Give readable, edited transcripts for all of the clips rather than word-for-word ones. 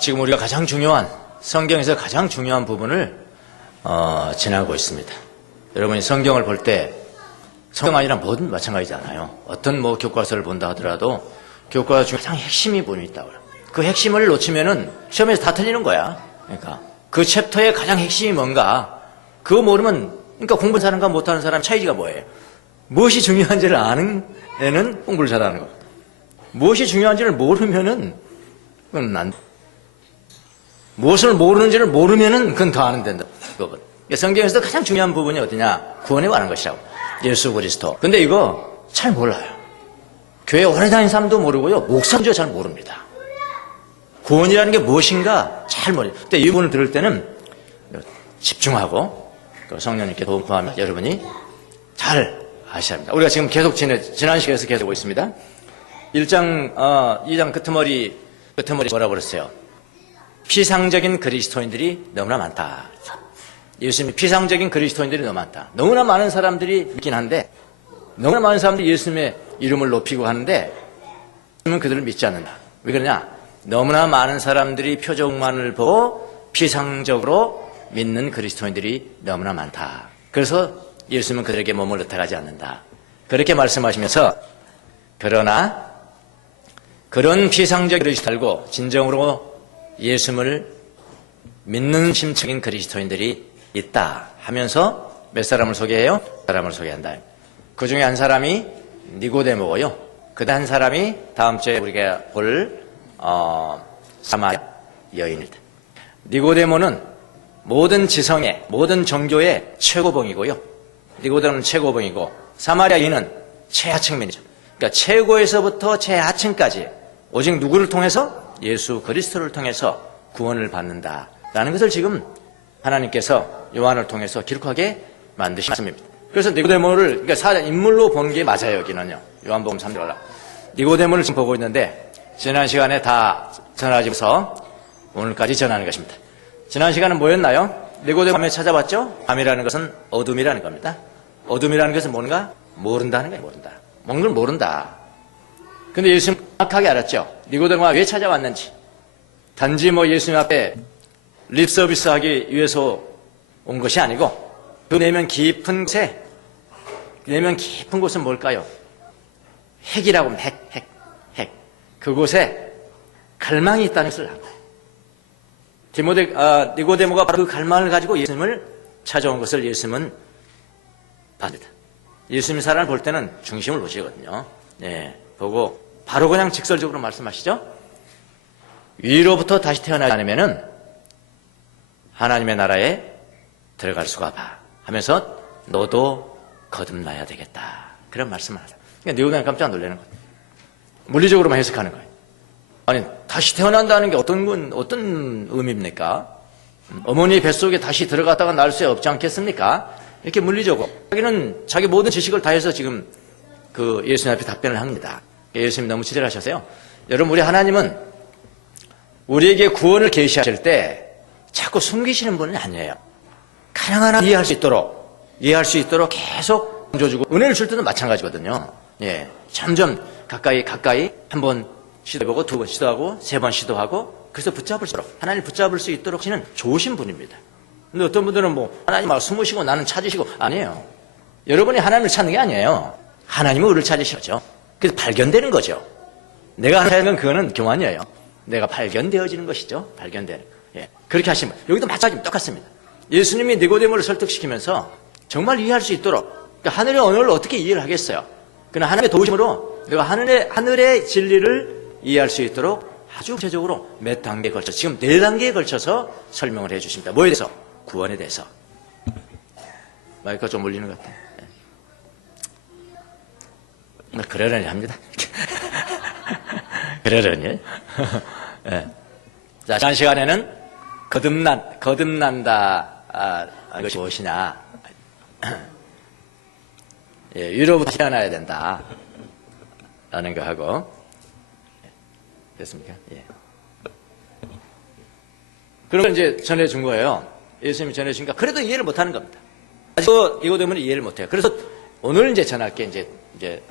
지금 우리가 가장 중요한, 성경에서 가장 중요한 부분을 지나고 있습니다. 여러분이 성경을 볼 때 성경 아니라 뭐든 마찬가지잖아요. 어떤 교과서를 본다 하더라도 교과서 중에 가장 핵심이 부분이 있다고요. 그 핵심을 놓치면은 시험에서 다 틀리는 거야. 그러니까 그 챕터의 가장 핵심이 뭔가 그거 모르면, 그러니까 공부 잘하는 사람과 못하는 사람 차이가 뭐예요? 무엇이 중요한지를 아는 애는 공부를 잘하는 거. 무엇이 중요한지를 모르면은 그건 안 돼. 무엇을 모르는지를 모르면은 그건 더 안 된다. 그거거든. 성경에서도 가장 중요한 부분이 어디냐? 구원에 관한 것이라고. 예수 그리스도. 근데 이거 잘 몰라요. 교회 오래 다닌 사람도 모르고요. 목사도 잘 모릅니다. 구원이라는 게 무엇인가 잘 모르요. 근데 이 부분을 들을 때는 집중하고 성령님께 도움 구하면 여러분이 잘 아셔야 합니다. 우리가 지금 계속 지난 시간에서 계속 보고 있습니다. 2장 끝머리 뭐라고 그랬어요? 피상적인 그리스도인들이 너무나 많다. 예수님이 피상적인 그리스도인들이 너무 많다. 너무나 많은 사람들이 믿긴 한데, 너무나 많은 사람들이 예수님의 이름을 높이고 하는데 예수님은 그들을 믿지 않는다. 왜 그러냐? 너무나 많은 사람들이 표적만을 보고 피상적으로 믿는 그리스도인들이 너무나 많다. 그래서 예수님은 그들에게 몸을 의탁하지 않는다. 그렇게 말씀하시면서, 그러나 그런 피상적 그리스도를 알고 진정으로 예수님을 믿는 심적인 그리스도인들이 있다 하면서 몇 사람을 소개해요? 사람을 소개한다. 그 중에 한 사람이 니고데모고요. 그 한 사람이 다음 주에 우리가 볼 사마리아 여인입니다. 니고데모는 모든 지성의, 모든 종교의 최고봉이고요. 니고데모는 최고봉이고, 사마리아인은 최하층민이죠. 그러니까 최고에서부터 최하층까지 오직 누구를 통해서? 예수 그리스도를 통해서 구원을 받는다라는 것을 지금 하나님께서 요한을 통해서 기록하게 만드신 말씀입니다. 그래서 니고데모를, 그러니까 인물로 보는 게 맞아요. 여기는요. 요한복음 3절. 니고데모를 지금 보고 있는데 지난 시간에 다 전하지면서 오늘까지 전하는 것입니다. 지난 시간은 뭐였나요? 니고데모 밤에 찾아봤죠? 밤이라는 것은 어둠이라는 겁니다. 어둠이라는 것은 뭔가? 모른다는 거예요. 모른다. 뭔 걸 모른다. 근데 예수님 정확하게 알았죠. 니고데모가 왜 찾아왔는지. 단지 예수님 앞에 립 서비스 하기 위해서 온 것이 아니고, 그 내면 깊은 곳에, 내면 깊은 곳은 뭘까요? 핵이라고 합니다. 핵. 그곳에 갈망이 있다는 것을 압니다. 니고데모가 바로 그 갈망을 가지고 예수님을 찾아온 것을 예수님은 봤습니다. 예수님이 사람을 볼 때는 중심을 보시거든요. 네, 보고 바로 그냥 직설적으로 말씀하시죠. 위로부터 다시 태어나지 않으면은 하나님의 나라에 들어갈 수가 없다 하면서 너도 거듭나야 되겠다. 그런 말씀을 하죠. 그러니까 니고데모가 깜짝 놀라는 거예요. 물리적으로만 해석하는 거예요. 아니, 다시 태어난다는 게 어떤 의미입니까? 어머니 뱃속에 다시 들어갔다가 날 수 없지 않겠습니까? 이렇게 물리적으로. 자기는 자기 모든 지식을 다해서 지금 그 예수님 앞에 답변을 합니다. 예수님 너무 친절하셔서요. 여러분, 우리 하나님은 우리에게 구원을 계시하실 때 자꾸 숨기시는 분은 아니에요. 가능한 이해할 수 있도록 계속 던져주고, 은혜를 줄 때도 마찬가지거든요. 예, 점점 가까이 한 번 시도해보고, 두 번 시도하고, 세 번 시도하고, 그래서 하나님 붙잡을 수 있도록 하시는 좋으신 분입니다. 근데 어떤 분들은 하나님 막 숨으시고 나는 찾으시고, 아니에요. 여러분이 하나님을 찾는 게 아니에요. 하나님은 우리를 찾으시죠. 그래서 발견되는 거죠. 내가 하는 건 그거는 교만이에요. 내가 발견되어지는 것이죠. 발견되는. 예, 그렇게 하시면 여기도 마찬가지입니다. 똑같습니다. 예수님이 니고데모를 설득시키면서 정말 이해할 수 있도록, 그러니까 하늘의 언어를 어떻게 이해를 하겠어요? 그러나 하나님의 도우심으로 내가 하늘의 진리를 이해할 수 있도록 아주 구체적으로 몇 단계에 걸쳐서, 지금 4단계에 걸쳐서 설명을 해 주십니다. 뭐에 대해서? 구원에 대해서. 마이크가 좀 울리는 것 같아요. 네. 그러려니 합니다. 그러려니. 네. 자, 지난 시간에는 거듭난다. 이것이 무엇이냐. 예, 위로부터 태어나야 된다. 라는 거 하고. 됐습니까? 예. 그런 걸 이제 전해준 거예요. 예수님이 전해주니까 그래도 이해를 못 하는 겁니다. 아직도 이거 때문에 이해를 못 해요. 그래서 오늘 이제 전할 게 이제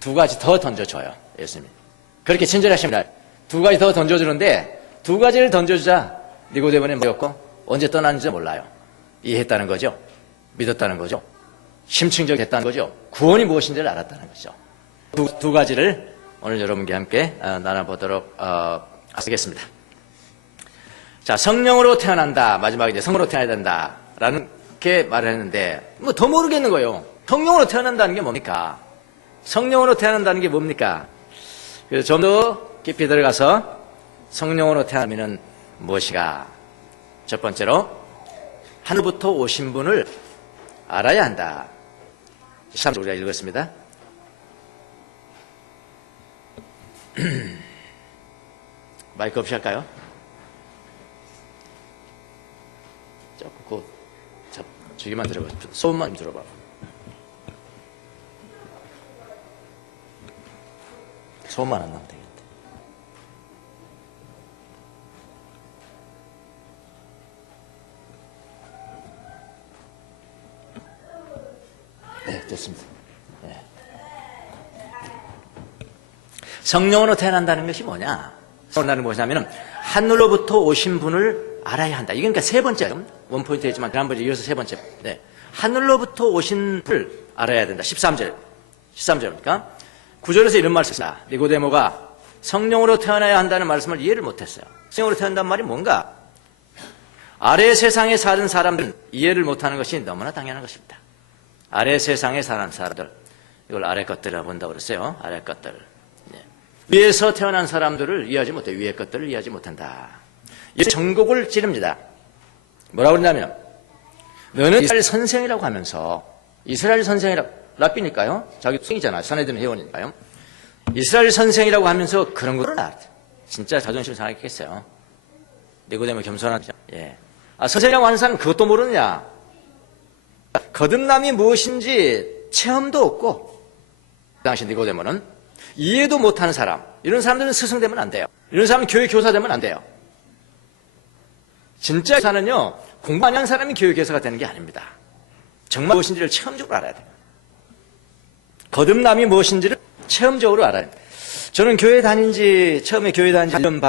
두 가지 더 던져줘요. 예수님이. 그렇게 친절하십니다. 두 가지 더 던져주는데 두 가지를 던져주자 니고데모는 뭐였고 언제 떠났는지 몰라요. 이해했다는 거죠. 믿었다는 거죠. 심층적했다는 거죠. 구원이 무엇인지를 알았다는 거죠. 두 가지를 오늘 여러분과 함께 나눠보도록 하겠습니다. 자, 성령으로 태어난다. 마지막에 이제 성령으로 태어나야 된다라는 게 말을 했는데 뭐 더 모르겠는 거예요. 성령으로 태어난다는 게 뭡니까? 성령으로 태어난다는 게 뭡니까? 그래서 좀 더 깊이 들어가서 성령으로 태어나면 무엇이가? 첫 번째로 하늘부터 오신 분을 알아야 한다. 13절 우리가 읽었습니다. 마이크 없이 할까요? 조금 저기만 들어봐. 소음만 들어봐. 소음만 안 나면 되겠다. 네, 됐습니다. 네. 성령으로 태어난다는 것이 뭐냐? 성령은 뭐냐면은 하늘로부터 오신 분을 알아야 한다. 이게 그러니까 세 번째, 원포인트이지만 지난번에 이어서 세 번째. 네. 하늘로부터 오신 분을 알아야 된다. 13절입니까? 9절에서 이런 말씀을 했습니다. 니고데모가 성령으로 태어나야 한다는 말씀을 이해를 못했어요. 성령으로 태어난다는 말이 뭔가? 아래 세상에 사는 사람들은 이해를 못하는 것이 너무나 당연한 것입니다. 아래 세상에 사는 사람들, 이걸 아래 것들이라고 본다고 그랬어요. 아래 것들. 네. 위에서 태어난 사람들을 이해하지 못해. 위의 것들을 이해하지 못한다. 이 전곡을 찌릅니다. 뭐라고 그러냐면 너는 이스라엘 선생이라고 하면서 이스라엘 선생이라고 랍비니까요. 자기 선생이잖아요. 사내들은 회원이니까요. 이스라엘 선생이라고 하면서 그런 거를 진짜 자존심 상하겠어요. 니고데모 겸손하죠. 예. 선생이라고 하는 사람은 그것도 모르느냐. 거듭남이 무엇인지 체험도 없고 그 당시 니고데모는 이해도 못하는 사람, 이런 사람들은 스승되면 안 돼요. 이런 사람은 교회 교사 되면 안 돼요. 진짜 교사는요, 공부 안 하는 사람이 교회 교사가 되는 게 아닙니다. 정말 무엇인지를 체험적으로 알아야 돼요. 거듭남이 무엇인지를 체험적으로 알아야 돼요. 저는 교회 처음에 교회 다닌 지 1년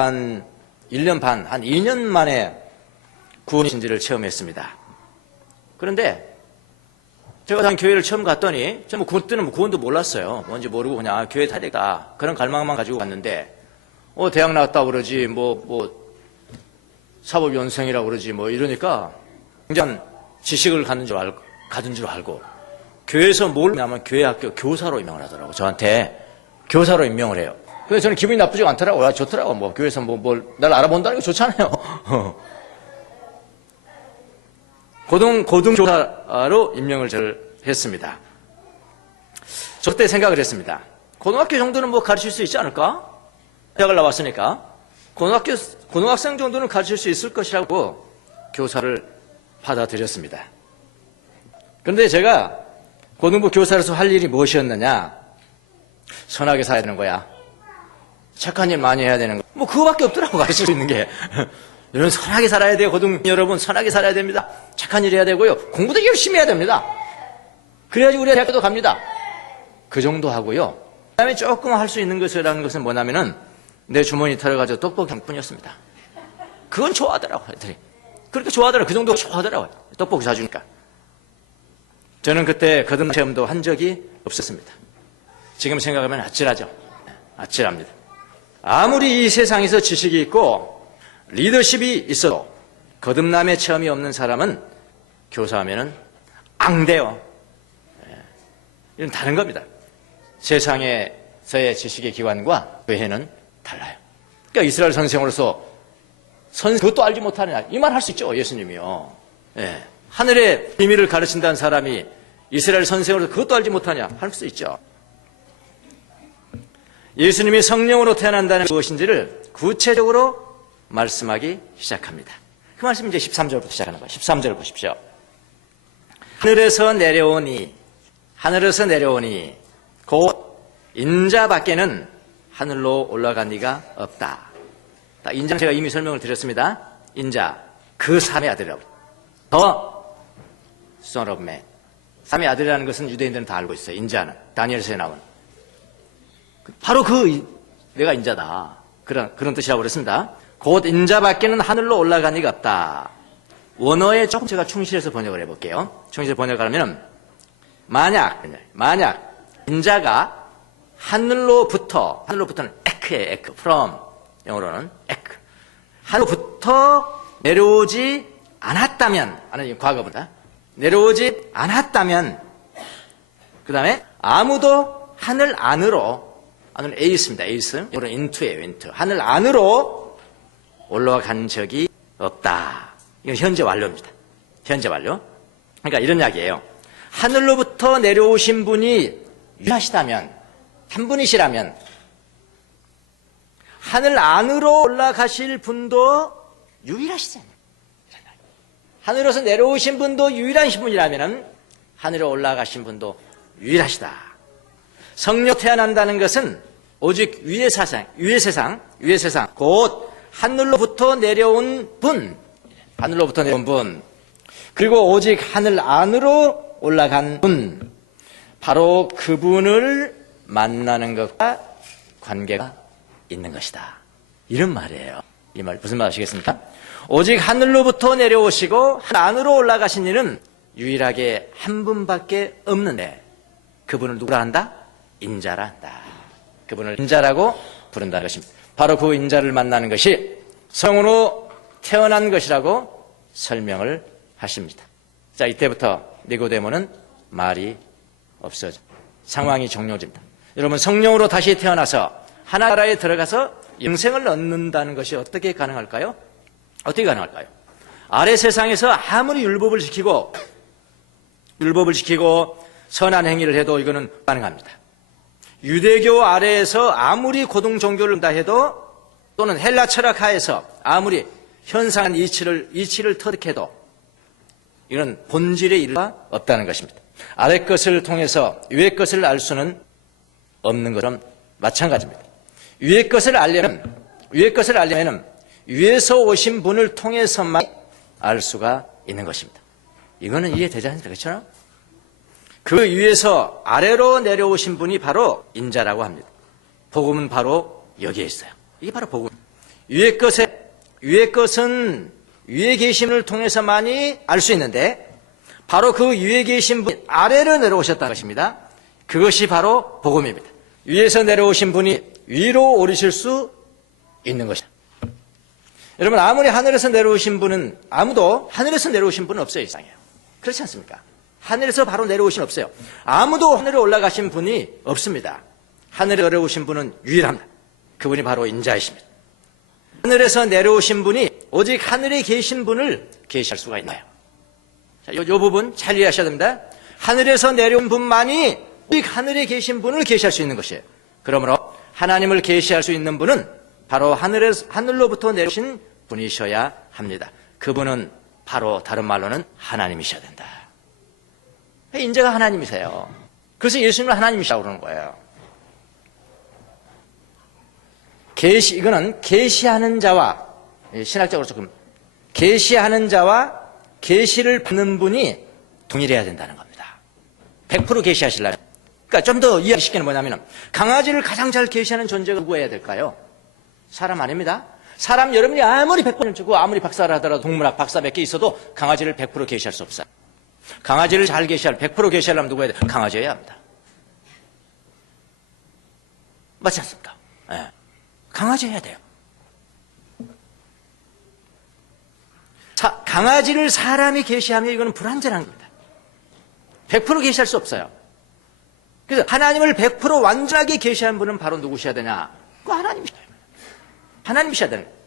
반, 한 2년 만에 구원이신지를 체험했습니다. 그런데 제가 다닌 교회를 처음 갔더니 저는 그때는 구원도 몰랐어요. 뭔지 모르고 그냥 교회 다니까 그런 갈망만 가지고 갔는데 대학 나왔다 그러지 사법연생이라고 그러지 이러니까 굉장히 지식을 가진 줄 알고 교회에서 뭘 하냐면 교회 학교 교사로 임명을 하더라고. 저한테 교사로 임명을 해요. 그래서 저는 기분이 나쁘지가 않더라고요. 좋더라고. 교회에서 날 알아본다는 게 좋잖아요. 고등교사로 임명을 저를 했습니다. 저 그때 생각을 했습니다. 고등학교 정도는 가르칠 수 있지 않을까? 대학을 나왔으니까. 고등학생 정도는 가르칠 수 있을 것이라고 교사를 받아들였습니다. 그런데 제가 고등부 교사로서 할 일이 무엇이었느냐? 선하게 살아야 되는 거야. 착한 일 많이 해야 되는 거야. 그거밖에 없더라고, 가르칠 수 있는 게. 여러분, 선하게 살아야 돼요. 여러분, 선하게 살아야 됩니다. 착한 일 해야 되고요. 공부도 열심히 해야 됩니다. 그래야지 우리가 대학교도 갑니다. 그 정도 하고요. 그 다음에 조금 할 수 있는 것이라는 것은 뭐냐면은 내 주머니 털어가지고 떡볶이 한 뿐이었습니다. 그건 좋아하더라고요, 애들이. 그렇게 좋아하더라고요. 그 정도 좋아하더라고요. 떡볶이 사주니까. 저는 그때 거듭남 체험도 한 적이 없었습니다. 지금 생각하면 아찔하죠. 아찔합니다. 아무리 이 세상에서 지식이 있고 리더십이 있어도 거듭남의 체험이 없는 사람은 교사하면은 앙대요. 이건 다른 겁니다. 세상에서의 지식의 기관과 교회는 달라요. 그러니까 이스라엘 선생으로서 그것도 알지 못하느냐 이 말 할 수 있죠. 예수님이요. 예. 하늘의 비밀을 가르친다는 사람이 이스라엘 선생으로서 그것도 알지 못하냐 할 수 있죠. 예수님이 성령으로 태어난다는 무엇인지를 구체적으로 말씀하기 시작합니다. 그 말씀이 이제 13절부터 시작하는 거예요. 13절 보십시오. 하늘에서 내려오니 곧 인자 밖에는 하늘로 올라간 이가 없다. 인자는 제가 이미 설명을 드렸습니다. 인자, 그 삼의 아들이라고. 더 Son of Man. 삼의 아들이라는 것은 유대인들은 다 알고 있어요. 인자는 다니엘서에 나온. 바로 내가 인자다. 그런 뜻이라고 그랬습니다. 곧 인자밖에는 하늘로 올라간 이가 없다. 원어에 조금 제가 충실해서 번역을 해볼게요. 충실해서 번역하면 만약 인자가 하늘로부터는 에크예요. 에크. from 영어로는 에크. 하늘로부터 내려오지 않았다면, 아니 과거보다 내려오지 않았다면, 그 다음에 아무도 하늘 안으로, 하늘 에이스입니다. 에이스. 영어로 into예요. into. 하늘 안으로 올라간 적이 없다. 이건 현재 완료입니다. 현재 완료. 그러니까 이런 이야기예요. 하늘로부터 내려오신 분이 유일하시다면, 한 분이시라면 하늘 안으로 올라가실 분도 유일하시잖아요. 하늘에서 내려오신 분도 유일하신 분이라면 하늘에 올라가신 분도 유일하시다. 성령 태어난다는 것은 오직 위의 세상, 곧 하늘로부터 내려온 분, 그리고 오직 하늘 안으로 올라간 분, 바로 그분을 만나는 것과 관계가 있는 것이다. 이런 말이에요. 이 말 무슨 말 아시겠습니까? 오직 하늘로부터 내려오시고 하늘 안으로 올라가신 이는 유일하게 한 분밖에 없는데 그분을 누구라 한다? 인자라 한다. 그분을 인자라고 부른다는 것입니다. 바로 그 인자를 만나는 것이 성으로 태어난 것이라고 설명을 하십니다. 자, 이때부터 니고데모는 말이 없어져. 상황이 종료됩니다. 여러분, 성령으로 다시 태어나서 하나나라에 들어가서 영생을 얻는다는 것이 어떻게 가능할까요? 어떻게 가능할까요? 아래 세상에서 아무리 율법을 지키고 선한 행위를 해도 이거는 가능합니다. 유대교 아래에서 아무리 고등 종교를 한다 해도, 또는 헬라 철학 하에서 아무리 현상한 이치를 터득해도 이건 본질에 이를 바 없다는 것입니다. 아래 것을 통해서 위의 것을 알 수는 없는 것처럼 마찬가지입니다. 위의 것을 알려면 위에서 오신 분을 통해서만 알 수가 있는 것입니다. 이거는 이해되지 않습니까? 그렇죠? 그 위에서 아래로 내려오신 분이 바로 인자라고 합니다. 복음은 바로 여기에 있어요. 이게 바로 복음. 위의 것은 위에 계신 분을 통해서만이 알 수 있는데, 바로 그 위에 계신 분이 아래로 내려오셨다는 것입니다. 그것이 바로 복음입니다. 위에서 내려오신 분이 위로 오르실 수 있는 것이다. 여러분, 아무리 하늘에서 내려오신 분은, 아무도 하늘에서 내려오신 분은 없어요, 이 세상에. 그렇지 않습니까? 하늘에서 바로 내려오신 없어요. 아무도 하늘에 올라가신 분이 없습니다. 하늘에 내려오신 분은 유일합니다. 그분이 바로 인자이십니다. 하늘에서 내려오신 분이 오직 하늘에 계신 분을 계시할 수가 있나요? 자, 이 부분 잘 이해하셔야 됩니다. 하늘에서 내려온 분만이 오직 하늘에 계신 분을 계시할 수 있는 것이에요. 그러므로 하나님을 계시할 수 있는 분은 바로 하늘로부터 내려오신 분이셔야 합니다. 그분은 바로 다른 말로는 하나님이셔야 된다. 인자가 하나님이세요. 그래서 예수님은 하나님이시라고 그러는 거예요. 이거는 계시하는 자와, 신학적으로 조금, 계시하는 자와 계시를 받는 분이 동일해야 된다는 겁니다. 100% 계시하시려면. 그러니까 좀 더 이해하시기는 뭐냐면, 강아지를 가장 잘 계시하는 존재가 누구여야 될까요? 사람 아닙니다. 사람 여러분이 아무리 100번을 주고 아무리 박사를 하더라도 동물학 박사 몇 개 있어도 강아지를 100% 계시할 수 없어요. 강아지를 잘 100% 계시하려면 누구여야 돼요? 강아지여야 합니다. 맞지 않습니까? 네. 강아지여야 돼요. 강아지를 사람이 계시하면 이거는 불완전한 겁니다. 100% 계시할 수 없어요. 그래서 하나님을 100% 완전하게 계시하는 분은 바로 누구셔야 되냐? 그 하나님이셔야 되는 거예요.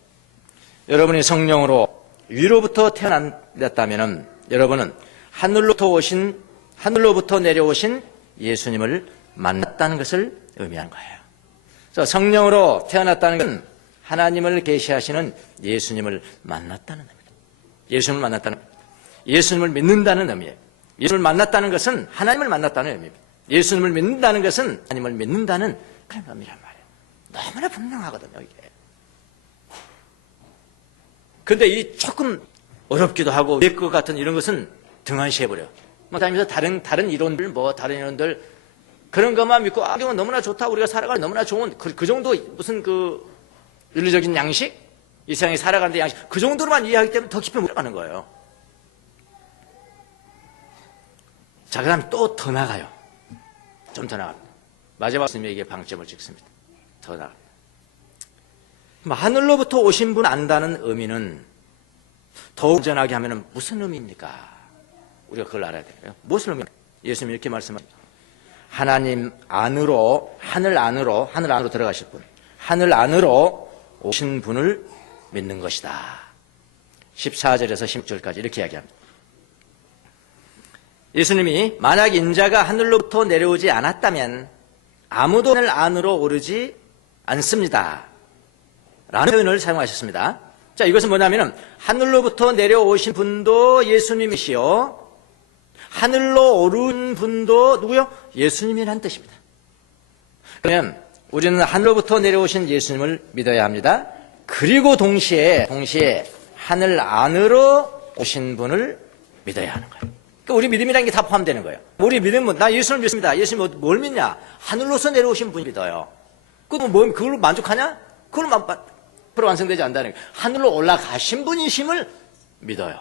여러분이 성령으로 위로부터 태어났다면 여러분은 하늘로부터 내려오신 예수님을 만났다는 것을 의미하는 거예요. 그래서 성령으로 태어났다는 것은 하나님을 계시하시는 예수님을 만났다는 의미입니다. 예수님을 만났다는, 예수님을 믿는다는 의미예요. 예수님을 만났다는 것은 하나님을 만났다는 의미입니다. 예수님을 믿는다는 것은 하나님을 믿는다는 그런 의미란 말이에요. 너무나 분명하거든요, 이게. 근데 이 조금 어렵기도 하고 왜 것 같은 이런 것은 등한시해버려요. 그다음에 다른 이론들, 다른 이론들, 그런 것만 믿고, 이건 너무나 좋다, 우리가 살아가는 너무나 좋은, 그 정도 무슨 윤리적인 양식, 이 세상에 살아가는 데 양식, 그 정도로만 이해하기 때문에 더 깊이 못 들어가는 거예요. 자, 그 다음에 또 더 나가요. 좀 더 나갑니다. 마지막 스님에게 방점을 찍습니다. 더 나갑니다. 하늘로부터 오신 분 안다는 의미는 더욱 전하게 하면 무슨 의미입니까? 우리가 그걸 알아야 돼요. 무슨 의미입니까? 예수님이 이렇게 말씀합니다. 하나님 안으로, 하늘 안으로 들어가실 분, 하늘 안으로 오신 분을 믿는 것이다. 14절에서 16절까지 이렇게 이야기합니다. 예수님이 만약 인자가 하늘로부터 내려오지 않았다면 아무도 하늘 안으로 오르지 않습니다. 라는 표현을 사용하셨습니다. 자, 이것은 뭐냐면은 하늘로부터 내려오신 분도 예수님이시요, 하늘로 오른 분도 누구요? 예수님이라는 뜻입니다. 그러면 우리는 하늘로부터 내려오신 예수님을 믿어야 합니다. 그리고 동시에 하늘 안으로 오신 분을 믿어야 하는 거예요. 그러니까 우리 믿음이라는 게 다 포함되는 거예요. 우리 믿음은 나 예수를 믿습니다. 예수님 뭘 믿냐? 하늘로서 내려오신 분 믿어요. 그걸로 만족하냐? 그걸로 완성되지 않는다는 거예요. 하늘로 올라가신 분이심을 믿어요.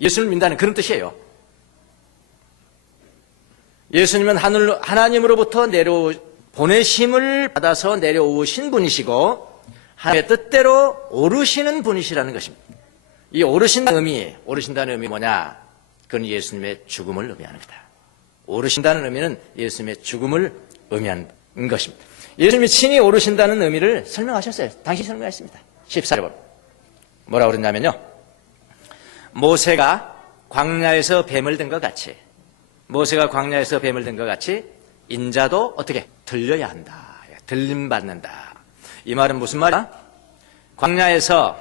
예수를 믿는다는 그런 뜻이에요. 예수님은 하나님으로부터 보내심을 받아서 내려오신 분이시고 하나님의 뜻대로 오르시는 분이시라는 것입니다. 이 오르신다는 의미 뭐냐? 그건 예수님의 죽음을 의미하는 거다. 오르신다는 의미는 예수님의 죽음을 의미하는 것입니다. 예수님이 친히 오르신다는 의미를 설명하셨어요. 당신이 설명했습니다. 14절 뭐라고 그랬냐면요, 모세가 광야에서 뱀을 든 것 같이 인자도 어떻게? 들려야 한다. 들림받는다. 이 말은 무슨 말이야? 광야에서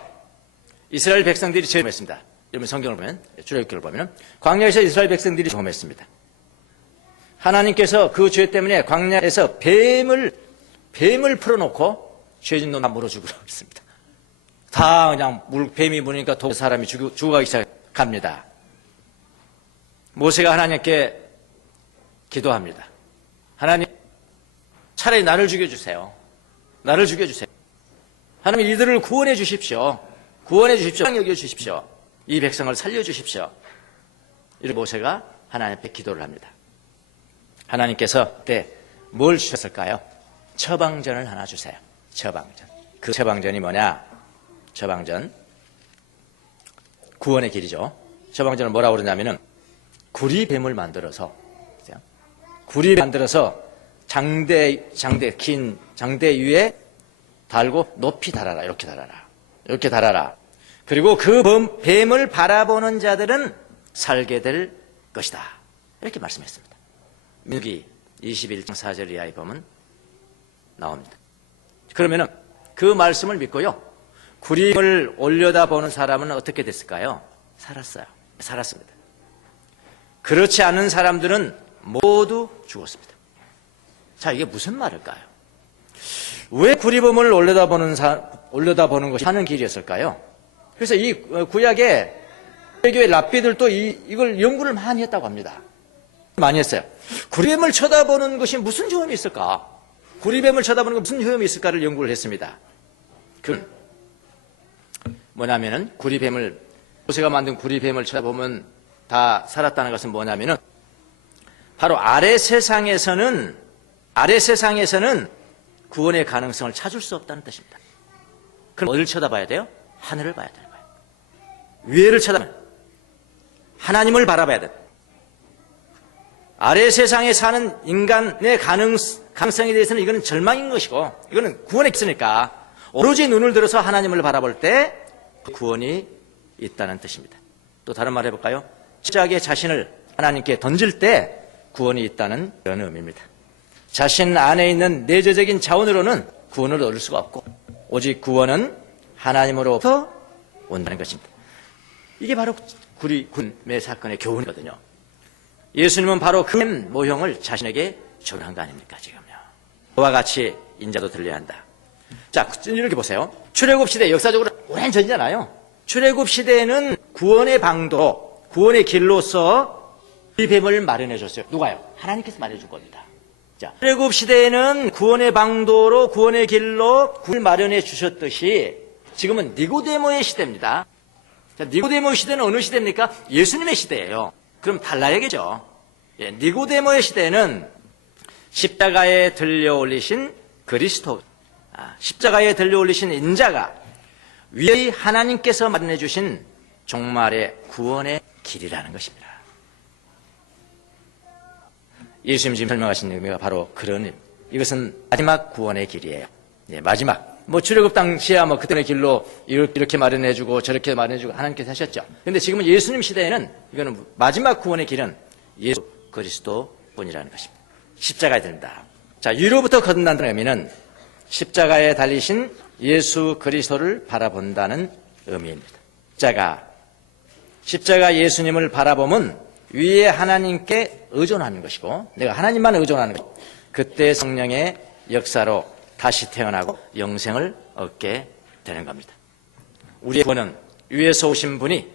이스라엘 백성들이 체험했습니다. 여러분 성경을 보면, 출애굽기를 보면 광야에서 이스라엘 백성들이 경험했습니다. 하나님께서 그 죄 때문에 광야에서 뱀을 풀어놓고 죄진 놈 다 물어 죽으라고 했습니다. 다 그냥 뱀이 무니까 사람이 죽어가기 시작합니다. 모세가 하나님께 기도합니다. 하나님, 차라리 나를 죽여주세요. 하나님, 이들을 구원해 주십시오. 여겨주십시오. 이 백성을 살려주십시오. 이렇게 모세가 하나님 앞에 기도를 합니다. 하나님께서 그때 뭘 주셨을까요? 처방전을 하나 주세요. 처방전. 그 처방전이 뭐냐? 처방전, 구원의 길이죠. 처방전을 뭐라고 그러냐면은 구리뱀을 만들어서 긴 장대 위에 달고 높이 달아라. 이렇게 달아라. 그리고 그 뱀을 바라보는 자들은 살게 될 것이다. 이렇게 말씀했습니다. 민수기 21장 4절 이하에 보면 나옵니다. 그러면은 그 말씀을 믿고요, 구림을 올려다보는 사람은 어떻게 됐을까요? 살았습니다. 그렇지 않은 사람들은 모두 죽었습니다. 자, 이게 무슨 말일까요? 왜 구리범을 올려다보는 것이 하는 길이었을까요? 그래서 이 구약의 교회 랍비들도 이걸 연구를 많이 했다고 합니다. 많이 했어요. 구리뱀을 쳐다보는 것이 무슨 효험이 있을까? 구리뱀을 쳐다보는 것이 무슨 효험이 있을까를 연구를 했습니다. 그 뭐냐면은 모세가 만든 구리뱀을 쳐다보면 다 살았다는 것은 뭐냐면은 바로 아래 세상에서는 구원의 가능성을 찾을 수 없다는 뜻입니다. 그럼 어디를 쳐다봐야 돼요? 하늘을 봐야 되는 거예요. 위에를 쳐다보면 하나님을 바라봐야 돼요. 아래 세상에 사는 인간의 가능성에 대해서는 이거는 절망인 것이고, 이거는 구원이 있으니까 오로지 눈을 들어서 하나님을 바라볼 때 구원이 있다는 뜻입니다. 또 다른 말 해볼까요? 십자가에 자신을 하나님께 던질 때 구원이 있다는 그런 의미입니다. 자신 안에 있는 내재적인 자원으로는 구원을 얻을 수가 없고, 오직 구원은 하나님으로부터 온다는 것입니다. 이게 바로 구리뱀의 사건의 교훈이거든요. 예수님은 바로 그 모형을 자신에게 적용한 거 아닙니까, 지금요? 그와 같이 인자도 들려야 한다. 자, 이렇게 보세요. 출애굽 시대, 역사적으로 오랜 전이잖아요. 출애굽 시대에는 구원의 방도, 구원의 길로서 이 뱀을 마련해 줬어요. 누가요? 하나님께서 마련해 준 겁니다. 자, 출애굽 시대에는 구원의 방도로 구원의 길로 굴 마련해 주셨듯이 지금은 니고데모의 시대입니다. 자, 니고데모 시대는 어느 시대입니까? 예수님의 시대예요. 그럼 달라야겠죠. 예, 니고데모의 시대는 십자가에 들려 올리신 그리스도, 십자가에 들려 올리신 인자가 위의 하나님께서 마련해 주신 종말의 구원의 길이라는 것입니다. 예수님 지금 설명하신 의미가 바로 그런 의미. 이것은 마지막 구원의 길이에요. 예, 마지막. 출애굽 당시야 그때의 길로 이렇게 마련해주고 저렇게 마련해주고 하나님께서 하셨죠. 근데 지금은 예수님 시대에는 이거는 마지막 구원의 길은 예수 그리스도 뿐이라는 것입니다. 십자가에 달린다. 자, 위로부터 거듭난다는 의미는 십자가에 달리신 예수 그리스도를 바라본다는 의미입니다. 십자가 예수님을 바라보면 위에 하나님께 의존하는 것이고 내가 하나님만 의존하는 것이고 그때 성령의 역사로 다시 태어나고 영생을 얻게 되는 겁니다. 우리의 구원은 위에서 오신 분이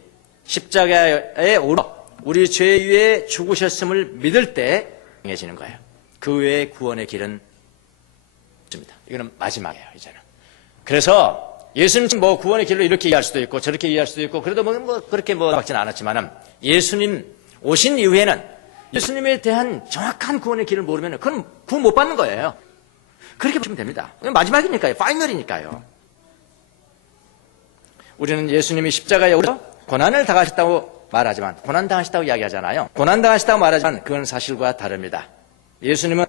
십자가에 오르 우리 죄 위에 죽으셨음을 믿을 때 행해지는 거예요. 그 외의 구원의 길은 없습니다. 이거는 마지막이에요, 이제는. 그래서 예수님 구원의 길로 이렇게 이해할 수도 있고 저렇게 이해할 수도 있고 그래도 그렇게 막지는 않았지만은 예수님 오신 이후에는 예수님에 대한 정확한 구원의 길을 모르면 그건 구원 못 받는 거예요. 그렇게 보시면 됩니다. 마지막이니까요. 파이널이니까요. 우리는 예수님이 십자가에 오르셔 고난을 당하셨다고 말하지만 고난 당하셨다고 이야기하잖아요. 고난 당하셨다고 말하지만 그건 사실과 다릅니다. 예수님은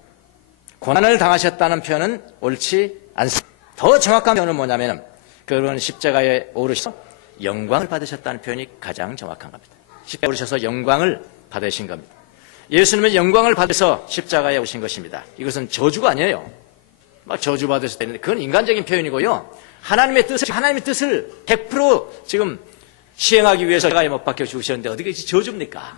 고난을 당하셨다는 표현은 옳지 않습니다. 더 정확한 표현은 뭐냐면 그런 십자가에 오르셔서 영광을 받으셨다는 표현이 가장 정확한 겁니다. 십자가에 오르셔서 영광을 받으신 겁니다. 예수님은 영광을 받아서 십자가에 오신 것입니다. 이것은 저주가 아니에요. 저주받으실 때는 그건 인간적인 표현이고요. 하나님의 뜻을 100% 지금 시행하기 위해서 십자가에 못 박혀 죽으셨는데 어떻게 저주입니까?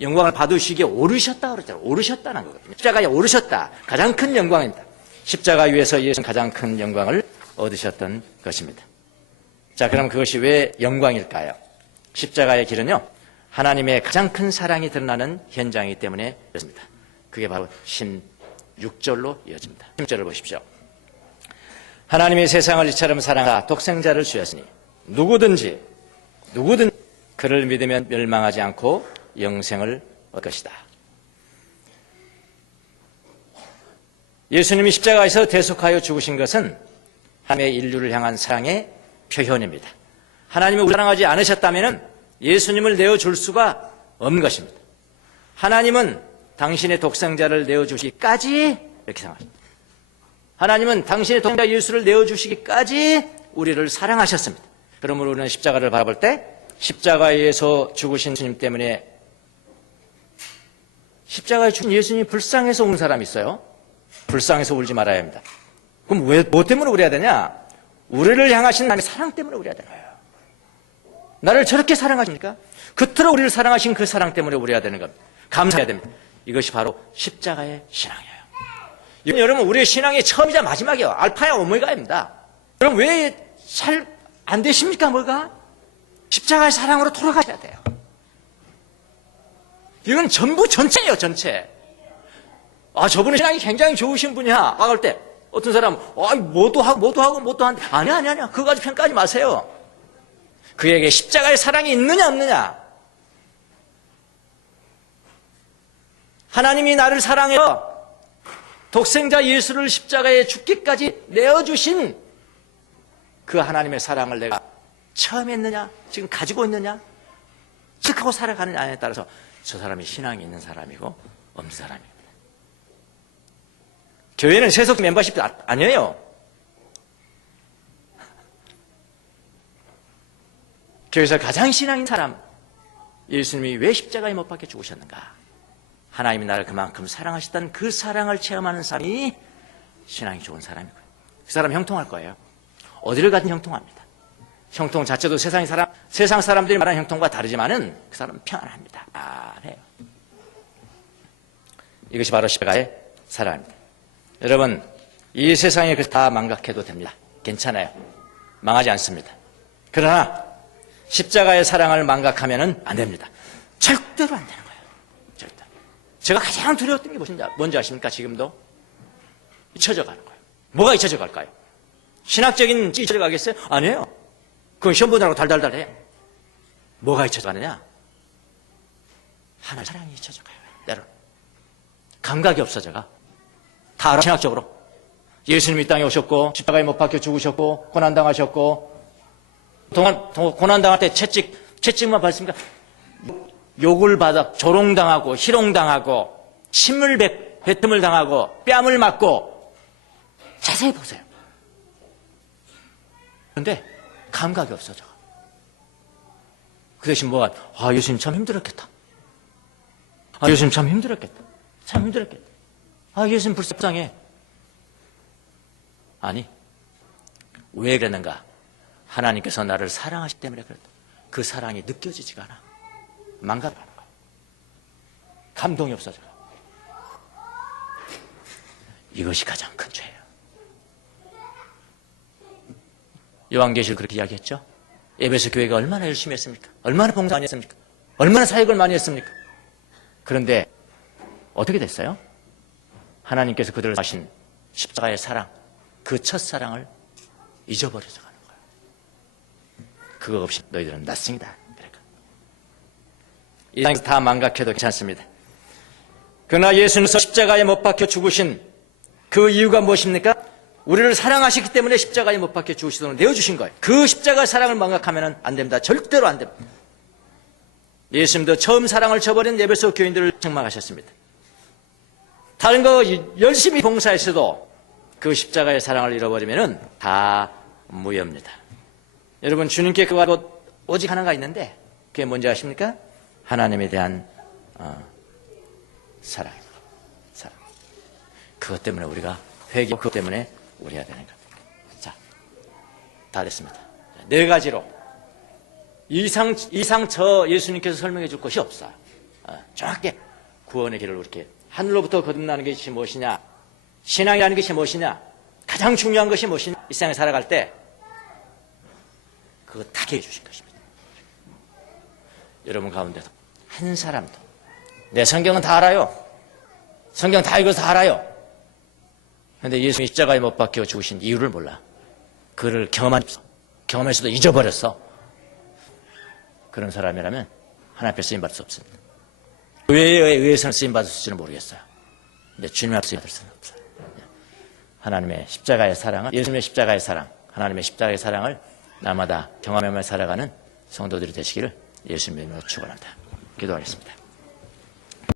영광을 받으시기에 오르셨다 그랬잖아요. 오르셨다는 거거든요. 십자가에 오르셨다. 가장 큰 영광입니다. 십자가 위에서 예수는 가장 큰 영광을 얻으셨던 것입니다. 자, 그럼 그것이 왜 영광일까요? 십자가의 길은요, 하나님의 가장 큰 사랑이 드러나는 현장이기 때문에 그렇습니다. 그게 바로 16절로 이어집니다. 16절을 보십시오. 하나님이 세상을 이처럼 사랑하사 독생자를 주셨으니 누구든지 그를 믿으면 멸망하지 않고 영생을 얻을 것이다. 예수님이 십자가에서 대속하여 죽으신 것은 하나님의 인류를 향한 사랑의 표현입니다. 하나님이 우리를 사랑하지 않으셨다면 예수님을 내어줄 수가 없는 것입니다. 하나님은 당신의 독생자를 내어주시기까지 이렇게 생각합니다. 하나님은 당신의 독생자 예수를 내어주시기까지 우리를 사랑하셨습니다. 그러므로 우리는 십자가를 바라볼 때 십자가에서 죽으신 예수님 때문에 십자가에 죽은 예수님이 불쌍해서 온 사람이 있어요. 불쌍해서 울지 말아야 합니다. 그럼 뭐 때문에 울어야 되냐? 우리를 향하신 하나님의 사랑 때문에 울어야 되는 거예요. 나를 저렇게 사랑하십니까? 그토록 우리를 사랑하신 그 사랑 때문에 울어야 되는 겁니다. 감사해야 됩니다. 이것이 바로 십자가의 신앙이에요. 이건 여러분 우리의 신앙의 처음이자 마지막이에요. 알파야 오메가입니다. 그럼 왜 잘 안 되십니까? 뭐가? 십자가의 사랑으로 돌아가셔야 돼요. 이건 전부 전체예요. 전체. 저분은 신앙이 굉장히 좋으신 분이야. 그럴 때 어떤 사람은 뭐도 하고 하는데 아니야. 그거 가지고 평가하지 마세요. 그에게 십자가의 사랑이 있느냐 없느냐. 하나님이 나를 사랑해서 독생자 예수를 십자가에 죽기까지 내어주신 그 하나님의 사랑을 내가 처음 했느냐, 지금 가지고 있느냐, 쓱하고 살아가느냐에 따라서 저 사람이 신앙이 있는 사람이고 없는 사람입니다. 교회는 세속 멤버십 아니에요. 교회에서 가장 신앙인 사람, 예수님이 왜 십자가에 못 박혀 죽으셨는가? 하나님이 나를 그만큼 사랑하셨다는 그 사랑을 체험하는 사람이 신앙이 좋은 사람이고요. 그 사람 형통할 거예요. 어디를 가든 형통합니다. 형통 자체도 세상 사람들이 말하는 형통과 다르지만은 그 사람은 평안합니다. 해요. 이것이 바로 십자가의 사랑입니다. 여러분, 이 세상에 다 망각해도 됩니다. 괜찮아요. 망하지 않습니다. 그러나 십자가의 사랑을 망각하면은 안 됩니다. 절대로 안 되는 거예요. 제가 가장 두려웠던 게 뭔지 아십니까? 지금도 잊혀져 가는 거예요. 뭐가 잊혀져 갈까요? 신학적인 잊혀져 가겠어요? 아니에요. 그건 시험 보느라고 달달달해요. 뭐가 잊혀져 가느냐? 하나님 사랑이 잊혀져 가요. 때로는 감각이 없어져가. 다 알아. 신학적으로 예수님이 이 땅에 오셨고 십자가에 못 박혀 죽으셨고 고난당하셨고, 고난당할 때 채찍만 받습니까? 욕을 받아 조롱당하고 희롱당하고 침을 뱉음을 당하고 뺨을 맞고. 자세히 보세요. 그런데 감각이 없어져. 그 대신 뭐가, 예수님 참 힘들었겠다. 예수님 참 힘들었겠다. 참 힘들었겠다. 예수님 불쌍해. 아니, 왜 그랬는가? 하나님께서 나를 사랑하시기 때문에 그랬다. 그 사랑이 느껴지지가 않아. 망가져가는 거야. 감동이 없어져. 이것이 가장 큰 죄예요. 요한계시록 그렇게 이야기했죠. 에베소 교회가 얼마나 열심히 했습니까? 얼마나 봉사 많이 했습니까? 얼마나 사역을 많이 했습니까? 그런데 어떻게 됐어요? 하나님께서 그들을 하신 십자가의 사랑, 그 첫사랑을 잊어버려서 가는 거예요. 그거 없이 너희들은 낫습니다. 그러니까. 이 땅에서 다 망각해도 괜찮습니다. 그러나 예수님께서 십자가에 못 박혀 죽으신 그 이유가 무엇입니까? 우리를 사랑하시기 때문에 십자가에 못 박혀 죽으시도록 내어주신 거예요. 그 십자가의 사랑을 망각하면 안 됩니다. 절대로 안 됩니다. 예수님도 처음 사랑을 저버린 에베소 교인들을 책망하셨습니다. 다른 거 열심히 봉사했어도 그 십자가의 사랑을 잃어버리면 다 무효입니다. 여러분, 주님께 그와 오직 하나가 있는데 그게 뭔지 아십니까? 하나님에 대한 사랑입니다. 사랑. 그것 때문에 우리가 회개하고 그것 때문에 우리가 되는 겁니다. 자, 다 됐습니다. 네 가지로 이상 저 예수님께서 설명해 줄 것이 없어요. 정확하게 구원의 길을 이렇게 하늘로부터 거듭나는 것이 무엇이냐, 신앙이라는 것이 무엇이냐, 가장 중요한 것이 무엇이냐, 이 세상에 살아갈 때 그거 다 얘기해 주신 것입니다. 여러분 가운데도 한 사람도 내 성경은 다 알아요. 성경 다 읽어서 다 알아요. 그런데 예수님이 십자가에 못 박혀 죽으신 이유를 몰라. 그를 경험해서도 잊어버렸어. 그런 사람이라면 하나님 앞에 쓰임받을 수 없습니다. 교회에 의해서는 쓰임받을 수 있을지는 모르겠어요. 근데 주님 앞에 쓰임받을 수는 없어요. 하나님의 십자가의 사랑은, 예수님의 십자가의 사랑, 하나님의 십자가의 사랑을 날마다 경험하며 살아가는 성도들이 되시기를 예수님의 이름으로 축원합니다. 기도하겠습니다.